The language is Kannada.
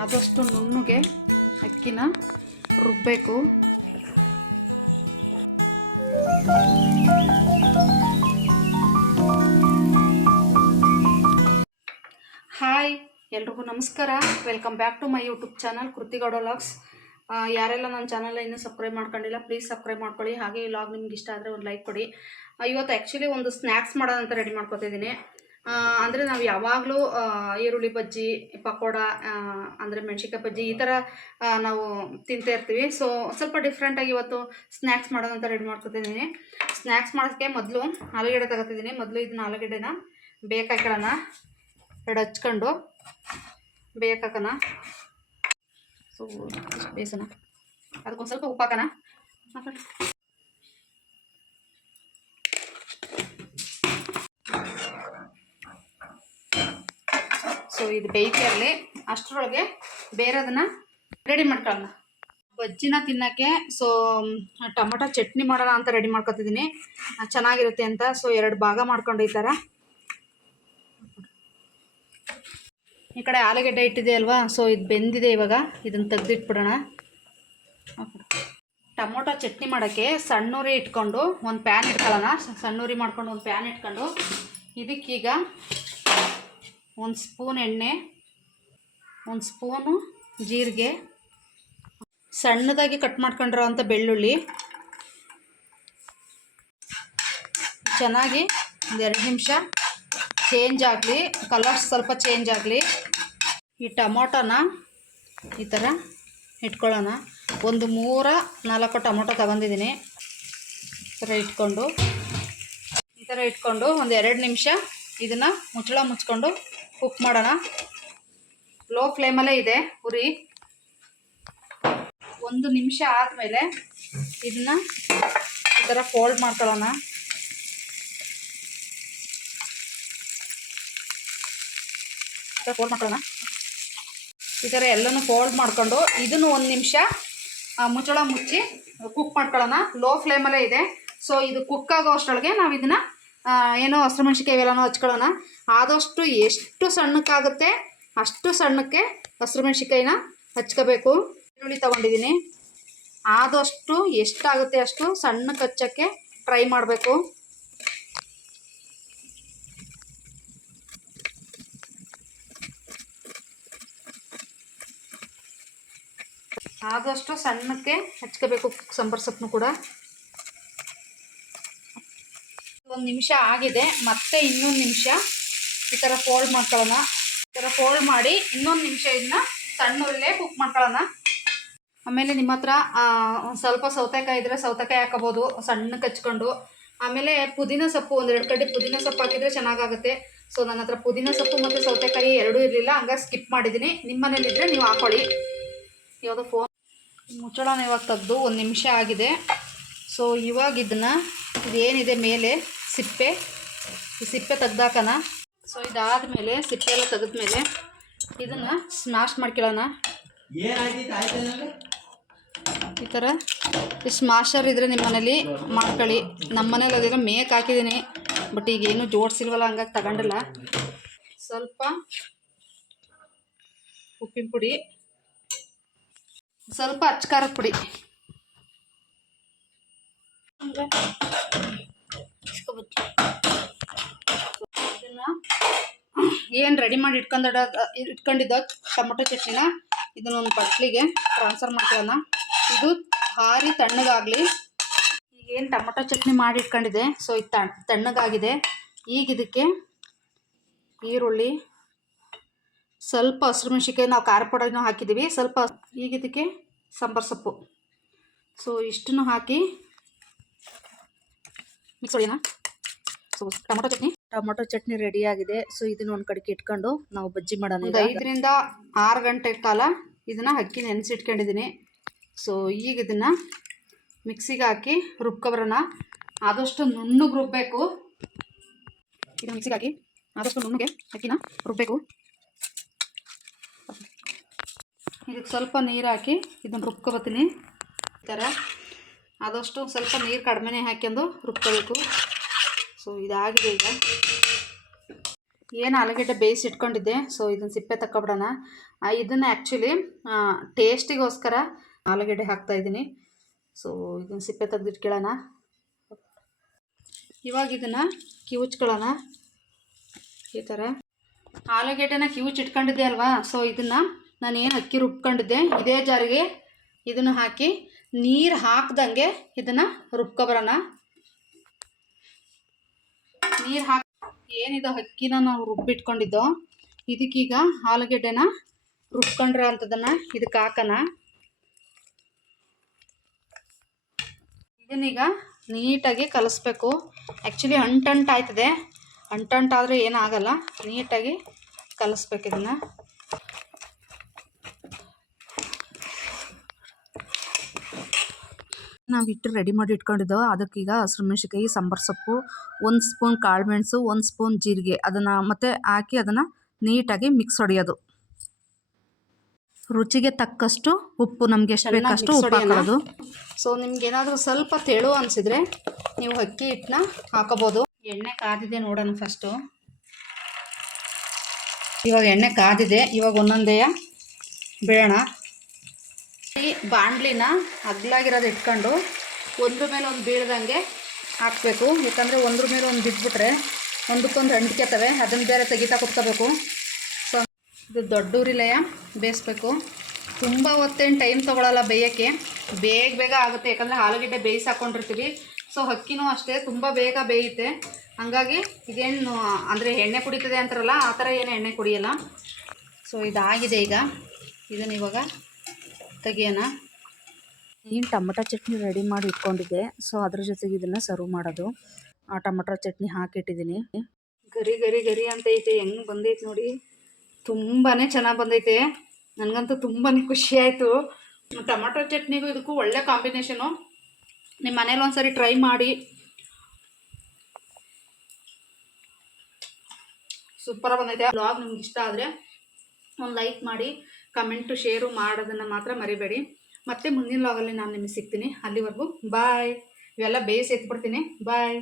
ಆದಷ್ಟು ನುಣ್ಣಗೆ ಅಕ್ಕಿನ ರುಬ್ಬಬೇಕು. ಹಾಯ್, ಎಲ್ರಿಗೂ ನಮಸ್ಕಾರ. Welcome back to my YouTube channel Kriti Gowda vlogs. ಯಾರೆಲ್ಲ ನನ್ನ ಚಾನಲ್ ಇನ್ನೂ ಸಬ್ಸ್ಕ್ರೈಬ್ ಮಾಡ್ಕೊಂಡಿಲ್ಲ ಪ್ಲೀಸ್ ಸಬ್ಸ್ಕ್ರೈಬ್ ಮಾಡ್ಕೊಳ್ಳಿ. ಹಾಗೆ ಈ ವ್ಲಾಗ್ ನಿಮ್ಗೆ ಇಷ್ಟ ಆದರೆ ಒಂದು ಲೈಕ್ ಕೊಡಿ. ಇವತ್ತು ಆ್ಯಕ್ಚುಲಿ ಒಂದು ಸ್ನ್ಯಾಕ್ಸ್ ಮಾಡೋದಂತ ರೆಡಿ ಮಾಡ್ಕೊತಿದ್ದೀನಿ. ಅಂದರೆ ನಾವು ಯಾವಾಗಲೂ ಈರುಳ್ಳಿ ಬಜ್ಜಿ, ಪಕೋಡ, ಅಂದರೆ ಮೆಣಸಿನ್ಕಾಯಿ ಬಜ್ಜಿ ಈ ಥರ ನಾವು ತಿಂತಾ ಇರ್ತೀವಿ. ಸೊ ಸ್ವಲ್ಪ ಡಿಫ್ರೆಂಟಾಗಿ ಇವತ್ತು ಸ್ನ್ಯಾಕ್ಸ್ ಮಾಡೋದಂತ ರೆಡಿ ಮಾಡ್ಕೊತಿದ್ದೀನಿ. ಸ್ನ್ಯಾಕ್ಸ್ ಮಾಡೋದಕ್ಕೆ ಮೊದಲು ಆಲೂಗಡ್ಡೆ ತಗೋತಿದ್ದೀನಿ. ಮೊದಲು ಇದನ್ನ ಆಲೂಗಡ್ಡೆನ ಬೇಕಾಕೊಳ್ಳೋಣ, ಎರಡು ಹಚ್ಕೊಂಡು ಬೇಯಕ್ಕೆ. ಸೊ ಇಷ್ಟು ಬೇಯಿಸೋಣ, ಅದಕ್ಕೊಂದು ಸ್ವಲ್ಪ ಉಪ್ಪು ಹಾಕೋಣ. ಸೊ ಇದು ಬೇಯ್ತಾ ಇರಲಿ, ಅಷ್ಟರೊಳಗೆ ಬೇರೆದನ್ನು ರೆಡಿ ಮಾಡ್ಕೊಳ್ಳೋಣ. ಬಜ್ಜಿನ ತಿನ್ನೋಕ್ಕೆ ಸೊ ಟೊಮೊಟೊ ಚಟ್ನಿ ಮಾಡೋಣ ಅಂತ ರೆಡಿ ಮಾಡ್ಕೊತಿದ್ದೀನಿ, ಚೆನ್ನಾಗಿರುತ್ತೆ ಅಂತ. ಸೊ 2 ಭಾಗ ಮಾಡ್ಕೊಂಡು ಈ ಥರ ಈ ಕಡೆ ಆಲೂಗಡ್ಡೆ ಇಟ್ಟಿದೆ ಅಲ್ವಾ, ಸೊ ಇದು ಬೆಂದಿದೆ. ಇವಾಗ ಇದನ್ನು ತೆಗೆದಿಟ್ಬಿಡೋಣ. ಟೊಮೊಟೊ ಚಟ್ನಿ ಮಾಡೋಕ್ಕೆ ಸಣ್ಣೂರಿ ಇಟ್ಕೊಂಡು ಒಂದು ಪ್ಯಾನ್ ಇಟ್ಕೊಳ್ಳೋಣ. ಸಣ್ಣೂರಿ ಮಾಡ್ಕೊಂಡು ಒಂದು ಪ್ಯಾನ್ ಇಟ್ಕೊಂಡು ಇದಕ್ಕೀಗ 1 ಸ್ಪೂನ್ ಎಣ್ಣೆ, 1 ಸ್ಪೂನು ಜೀರಿಗೆ, ಸಣ್ಣದಾಗಿ ಕಟ್ ಮಾಡ್ಕೊಂಡಿರೋ ಅಂಥ ಬೆಳ್ಳುಳ್ಳಿ, ಚೆನ್ನಾಗಿ 1-2 ನಿಮಿಷ ಚೇಂಜ್ ಆಗಲಿ, ಕಲರ್ಸ್ ಸ್ವಲ್ಪ ಚೇಂಜ್ ಆಗಲಿ. ಈ ಟೊಮೊಟೊನ ಈ ಥರ ಇಟ್ಕೊಳ್ಳೋಣ. ಒಂದು 3-4 ಟೊಮೊಟೊ ತಗೊಂಡಿದ್ದೀನಿ. ಈ ಥರ ಇಟ್ಕೊಂಡು ಒಂದು 2 ನಿಮಿಷ ಇದನ್ನು ಮುಚ್ಚಳ ಮುಚ್ಕೊಂಡು ಕುಕ್ ಮಾಡೋಣ. ಲೋ ಫ್ಲೇಮಲ್ಲೇ ಇದೆ ಉರಿ. 1 ನಿಮಿಷ ಆದಮೇಲೆ ಇದನ್ನು ಈ ಥರ ಫೋಲ್ಡ್ ಮಾಡ್ಕೊಳ್ಳೋಣ. ಈ ಥರ ಎಲ್ಲನೂ ಫೋಲ್ಡ್ ಮಾಡ್ಕೊಂಡು ಇದನ್ನು 1 ನಿಮಿಷ ಮುಚ್ಚಳ ಮುಚ್ಚಿ ಕುಕ್ ಮಾಡ್ಕೊಳ್ಳೋಣ. ಲೋ ಫ್ಲೇಮಲ್ಲೇ ಇದೆ. ಸೊ ಇದು ಕುಕ್ ಆಗೋ ಅಷ್ಟರೊಳಗೆ ನಾವು ಇದನ್ನು ಏನೋ ಹಸಿಮೆಣ್ಸಿಕಾಯಿ ಇವೆಲ್ಲನೂ ಹಚ್ಕೊಳ್ಳೋಣ. ಆದಷ್ಟು ಎಷ್ಟು ಸಣ್ಣಕ್ಕಾಗುತ್ತೆ ಅಷ್ಟು ಸಣ್ಣಕ್ಕೆ ಹಸಿಮೆಣ್ಸಿಕಾಯಿನ ಹಚ್ಕೋಬೇಕು. ಈರುಳ್ಳಿ ತೊಗೊಂಡಿದ್ದೀನಿ, ಆದಷ್ಟು ಎಷ್ಟಾಗುತ್ತೆ ಅಷ್ಟು ಸಣ್ಣಕ್ಕೆ ಹಚ್ಚೋಕ್ಕೆ ಟ್ರೈ ಮಾಡಬೇಕು. ಆದಷ್ಟು ಸಣ್ಣಕ್ಕೆ ಹಚ್ಕೋಬೇಕು ಸಾಂಬಾರು ಸೊಪ್ಪನ್ನು ಕೂಡ. 1 ನಿಮಿಷ ಆಗಿದೆ, ಮತ್ತೆ ಇನ್ನೊಂದು ನಿಮಿಷ ಈ ಥರ ಫೋಲ್ಡ್ ಮಾಡ್ಕೊಳ್ಳೋಣ. ಈ ಥರ ಫೋಲ್ಡ್ ಮಾಡಿ ಇನ್ನೊಂದು ನಿಮಿಷ ಇದನ್ನ ಸಣ್ಣ ಉರಿಲೇ ಕುಕ್ ಮಾಡ್ಕೊಳ್ಳೋಣ. ಆಮೇಲೆ ನಿಮ್ಮ ಹತ್ರ ಒಂದು ಸ್ವಲ್ಪ ಸೌತೆಕಾಯಿ ಇದ್ದರೆ ಸೌತೆಕಾಯಿ ಹಾಕೋಬೋದು ಸಣ್ಣಕ್ಕೆ ಹಚ್ಕೊಂಡು. ಆಮೇಲೆ ಪುದೀನ ಸೊಪ್ಪು 1-2 ಕಡ್ಡಿ ಪುದೀನ ಸೊಪ್ಪು ಹಾಕಿದರೆ ಚೆನ್ನಾಗಾಗುತ್ತೆ. ಸೊ ನನ್ನ ಹತ್ರ ಪುದೀನ ಸೊಪ್ಪು ಮತ್ತು ಸೌತೆಕಾಯಿ ಎರಡೂ ಇರಲಿಲ್ಲ, ಹಂಗಾಗಿ ಸ್ಕಿಪ್ ಮಾಡಿದ್ದೀನಿ. ನಿಮ್ಮ ಮನೇಲಿದ್ದರೆ ನೀವು ಹಾಕೊಳ್ಳಿ. ಯಾವುದೋ ಫೋನ್ ಮುಚ್ಚಳನ ಇವಾಗ ತೆಗೆದು 1 ನಿಮಿಷ ಆಗಿದೆ. ಸೊ ಇವಾಗ ಇದನ್ನು ಇದೇನಿದೆ ಮೇಲೆ ಸಿಪ್ಪೆ, ಈ ಸಿಪ್ಪೆ ತೆಗ್ದಾಕೋಣ. ಸೊ ಇದಾದಮೇಲೆ ಸಿಪ್ಪೆ ಎಲ್ಲ ತೆಗೆದ್ಮೇಲೆ ಇದನ್ನು ಸ್ಮ್ಯಾಶ್ ಮಾಡ್ಕೊಳ್ಳೋಣ. ಈ ಥರ ಈ ಸ್ಮ್ಯಾಶರ್ ಇದ್ದರೆ ನಿಮ್ಮ ಮನೇಲಿ ಮಾಡ್ಕೊಳ್ಳಿ. ನಮ್ಮ ಮನೇಲಿ ಅದೇನೋ ಮೇಕ್ ಹಾಕಿದ್ದೀನಿ, ಬಟ್ ಈಗೇನು ಜೋಡಿಸಿಲ್ವಲ್ಲ, ಹಂಗಾಗಿ ತಗೊಂಡಿಲ್ಲ. ಸ್ವಲ್ಪ ಉಪ್ಪಿನ ಪುಡಿ, ಸ್ವಲ್ಪ ಅಚ್ಕಾರದ ಪುಡಿ, ಇದನ್ನು ಏನು ರೆಡಿ ಮಾಡಿ ಇಟ್ಕೊಂಡಿದ್ದ ಟೊಮೊಟೊ ಚಟ್ನಿನ ಇದನ್ನೊಂದು ಬಟ್ಲಿಗೆ ಟ್ರಾನ್ಸ್ಫರ್ ಮಾಡ್ಕೊಳ್ಳೋಣ. ಇದು ಹಾರಿ ತಣ್ಣಗಾಗಲಿ. ಈಗೇನು ಟೊಮೊಟೊ ಚಟ್ನಿ ಮಾಡಿ ಇಟ್ಕೊಂಡಿದೆ, ಸೊ ಇದು ತಣ್ಣಗಾಗಿದೆ. ಈಗ ಇದಕ್ಕೆ ಈರುಳ್ಳಿ, ಸ್ವಲ್ಪ ಹಸಿಮೆಣ್ಸಿಕಾಯಿ, ನಾವು ಖಾರ ಪುಡಿನೂ ಹಾಕಿದ್ದೀವಿ ಸ್ವಲ್ಪ. ಈಗ ಇದಕ್ಕೆ ಸಾಂಬಾರು ಸೊಪ್ಪು, ಸೊ ಇಷ್ಟನ್ನು ಹಾಕಿ ಮಿಕ್ಸ್ ಹೊಡೆಯೋಣ. ಸೊ ಟೊಮೊಟೊ ಚಟ್ನಿ ರೆಡಿಯಾಗಿದೆ. ಸೊ ಇದನ್ನು ಒಂದು ಕಡೆಗೆ ಇಟ್ಕೊಂಡು ನಾವು ಬಜ್ಜಿ ಮಾಡೋಣ. 5-6 ಗಂಟೆ ಕಾಲ ಇದನ್ನು ಅಕ್ಕಿ ನೆನೆಸಿಟ್ಕೊಂಡಿದ್ದೀನಿ. ಸೊ ಈಗ ಇದನ್ನು ಮಿಕ್ಸಿಗೆ ಹಾಕಿ ರುಬ್ಕೊಬರೋಣ. ಆದಷ್ಟು ನುಣ್ಣಗೆ ರುಬ್ಬಬೇಕು. ಇದನ್ನು ಮಿಕ್ಸಿಗೆ ಹಾಕಿ ಆದಷ್ಟು ನುಣ್ಣಗೆ ಅಕ್ಕಿನ ರುಬ್ಬಬೇಕು. ಇದಕ್ಕೆ ಸ್ವಲ್ಪ ನೀರು ಹಾಕಿ ಇದನ್ನು ರುಬ್ಕೊಬತ್ತೀನಿ. ಈ ಥರ ಆದಷ್ಟು ಸ್ವಲ್ಪ ನೀರು ಕಡಿಮೆನೇ ಹಾಕ್ಯಂಡು ರುಬ್ಕೋಬೇಕು. ಸೊ ಇದಾಗಿದೆ. ಈಗ ಏನು ಆಲೂಗೆಡ್ಡೆ ಬೇಯಿಸಿ ಇಟ್ಕೊಂಡಿದ್ದೆ, ಸೊ ಇದನ್ನು ಸಿಪ್ಪೆ ತಗೊಬಿಡೋಣ. ಇದನ್ನು ಆ್ಯಕ್ಚುಲಿ ಟೇಸ್ಟಿಗೋಸ್ಕರ ಆಲೂಗೆಡ್ಡೆ ಹಾಕ್ತಾಯಿದ್ದೀನಿ. ಸೊ ಇದನ್ನು ಸಿಪ್ಪೆ ತೆಗೆದಿಟ್ಕೊಳ್ಳೋಣ. ಇವಾಗ ಇದನ್ನು ಕಿವುಚ್ಕೊಳ್ಳೋಣ. ಈ ಥರ ಆಲೂಗೆಡ್ಡೆನ ಕಿವುಚಿಟ್ಕೊಂಡಿದ್ದೆ ಅಲ್ವಾ, ಸೊ ಇದನ್ನು ನಾನು ಏನು ಅಕ್ಕಿ ರುಬ್ಕೊಂಡಿದ್ದೆ ಇದೇ ಜಾರಿಗೆ ಇದನ್ನು ಹಾಕಿ ನೀರು ಹಾಕ್ದಂಗೆ ಇದನ್ನು ರುಬ್ಕೊಬರೋಣ. ನೀರು ಹಾಕಿ ಏನಿದು ಅಕ್ಕಿನ ನಾವು ರುಬ್ಬಿಟ್ಕೊಂಡಿದ್ದೋ ಇದಕ್ಕೀಗ ಆಲೂಗೆಡ್ಡೆನ ರುಬ್ಕೊಂಡಿರೋ ಅಂಥದ್ದನ್ನು ಇದಕ್ಕೆ ಹಾಕೋಣ. ಇದನ್ನೀಗ ನೀಟಾಗಿ ಕಲಿಸ್ಬೇಕು. ಆ್ಯಕ್ಚುಲಿ ಅಂಟಾಯ್ತದೆ, ಅಂಟಾದರೆ ಏನಾಗಲ್ಲ, ನೀಟಾಗಿ ಕಲಿಸ್ಬೇಕು. ಇದನ್ನು ನಾವು ಹಿಟ್ಟು ರೆಡಿ ಮಾಡಿ ಇಟ್ಕೊಂಡಿದ್ದೋ ಅದಕ್ಕೀಗ ಹಸಿರು ಮೆಣಸಿನ್ಕಾಯಿ, ಸಾಂಬಾರು ಸೊಪ್ಪು, 1 ಸ್ಪೂನ್ ಕಾಳುಮೆಣಸು, 1 ಸ್ಪೂನ್ ಜೀರಿಗೆ ಅದನ್ನು ಮತ್ತೆ ಹಾಕಿ ಅದನ್ನು ನೀಟಾಗಿ ಮಿಕ್ಸ್ ಹೊಡೆಯೋದು. ರುಚಿಗೆ ತಕ್ಕಷ್ಟು ಉಪ್ಪು, ನಮಗೆ ಎಷ್ಟು ಬೇಕಷ್ಟು ಉಪ್ಪು ಹಾಕೋದು. ಸೊ ನಿಮ್ಗೇನಾದರೂ ಸ್ವಲ್ಪ ತೆಳು ಅನಿಸಿದರೆ ನೀವು ಅಕ್ಕಿ ಹಿಟ್ಟನ್ನ ಹಾಕೋಬೋದು. ಎಣ್ಣೆ ಕಾದಿದೆ ನೋಡೋಣ ಫಸ್ಟು. ಇವಾಗ ಎಣ್ಣೆ ಕಾದಿದೆ, ಇವಾಗ ಒಂದೊಂದೇ ಬಿಡೋಣ. ಈ ಬಾಣಲಿನ ಅಗ್ಲಾಗಿರೋದು ಇಟ್ಕೊಂಡು ಒಂದ್ರ ಮೇಲೆ ಒಂದು ಬೀಳ್ದಂಗೆ ಹಾಕಬೇಕು. ಯಾಕಂದರೆ ಒಂದ್ರ ಮೇಲೆ ಒಂದು ಬಿಟ್ಬಿಟ್ರೆ ಒಂದಕ್ಕೊಂದು ಅಂಟ್ಕೊತವೆ, ಅದನ್ನು ಬೇರೆ ತೆಗಿತಾ ಕುತ್ಕೋಬೇಕು. ಸೊ ಇದು ದೊಡ್ಡ ಉರಿಲೆಯ ಬೇಯಿಸ್ಬೇಕು. ತುಂಬ ಹೊತ್ತೇನು ಟೈಮ್ ತೊಗೊಳ್ಳಲ್ಲ ಬೇಯೋಕ್ಕೆ, ಬೇಗ ಆಗುತ್ತೆ. ಯಾಕಂದರೆ ಆಲೂಗೆಡ್ಡೆ ಬೇಯಿಸಿ ಹಾಕ್ಕೊಂಡಿರ್ತೀವಿ. ಸೊ ಅಕ್ಕಿನೂ ಅಷ್ಟೇ ತುಂಬ ಬೇಗ ಬೇಯುತ್ತೆ. ಹಾಗಾಗಿ ಇದೇನು ಅಂದರೆ ಎಣ್ಣೆ ಕುಡಿತದೆ ಅಂತಾರಲ್ಲ, ಆ ಥರ ಏನು ಎಣ್ಣೆ ಕುಡಿಯೋಲ್ಲ. ಸೊ ಇದಾಗಿದೆ. ಈಗ ಇದನ್ನು ಇವಾಗ ತೆಗಿಯೋಣ. ಏನು ಟೊಮಟೊ ಚಟ್ನಿ ರೆಡಿ ಮಾಡಿ ಇಟ್ಕೊಂಡಿದ್ದೆ, ಸೊ ಅದ್ರ ಜೊತೆಗೆ ಇದನ್ನು ಸರ್ವ್ ಮಾಡೋದು. ಆ ಟೊಮಟೊ ಚಟ್ನಿ ಹಾಕಿಟ್ಟಿದ್ದೀನಿ. ಗರಿ ಗರಿ ಗರಿ ಅಂತೈತೆ, ಹೆಂಗೆ ಬಂದೈತೆ ನೋಡಿ, ತುಂಬಾ ಚೆನ್ನಾಗಿ ಬಂದೈತೆ. ನನಗಂತೂ ತುಂಬಾ ಖುಷಿ ಆಯಿತು. ಟೊಮಟೊ ಚಟ್ನಿಗೂ ಇದಕ್ಕೂ ಒಳ್ಳೆ ಕಾಂಬಿನೇಷನು. ನಿಮ್ಮ ಮನೇಲಿ ಒಂದ್ಸರಿ ಟ್ರೈ ಮಾಡಿ. ಸೂಪರಾಗಿ ಬಂದೈತೆ. ಬ್ಲಾಗ್ ನಿಮ್ಗೆ ಇಷ್ಟ ಆದರೆ ಒಂದು ಲೈಕ್ ಮಾಡಿ, ಕಮೆಂಟು ಶೇರು ಮಾಡೋದನ್ನು ಮಾತ್ರ ಮರಿಬೇಡಿ. ಮತ್ತೆ ಮುಂದಿನ ವ್ಲಾಗಲ್ಲಿ ನಾನು ನಿಮಗೆ ಸಿಗ್ತೀನಿ. ಅಲ್ಲಿವರೆಗೂ ಬಾಯ್. ಇವೆಲ್ಲ ಬೇಯಿಸಿ ಎತ್ಬಿಡ್ತೀನಿ. ಬಾಯ್.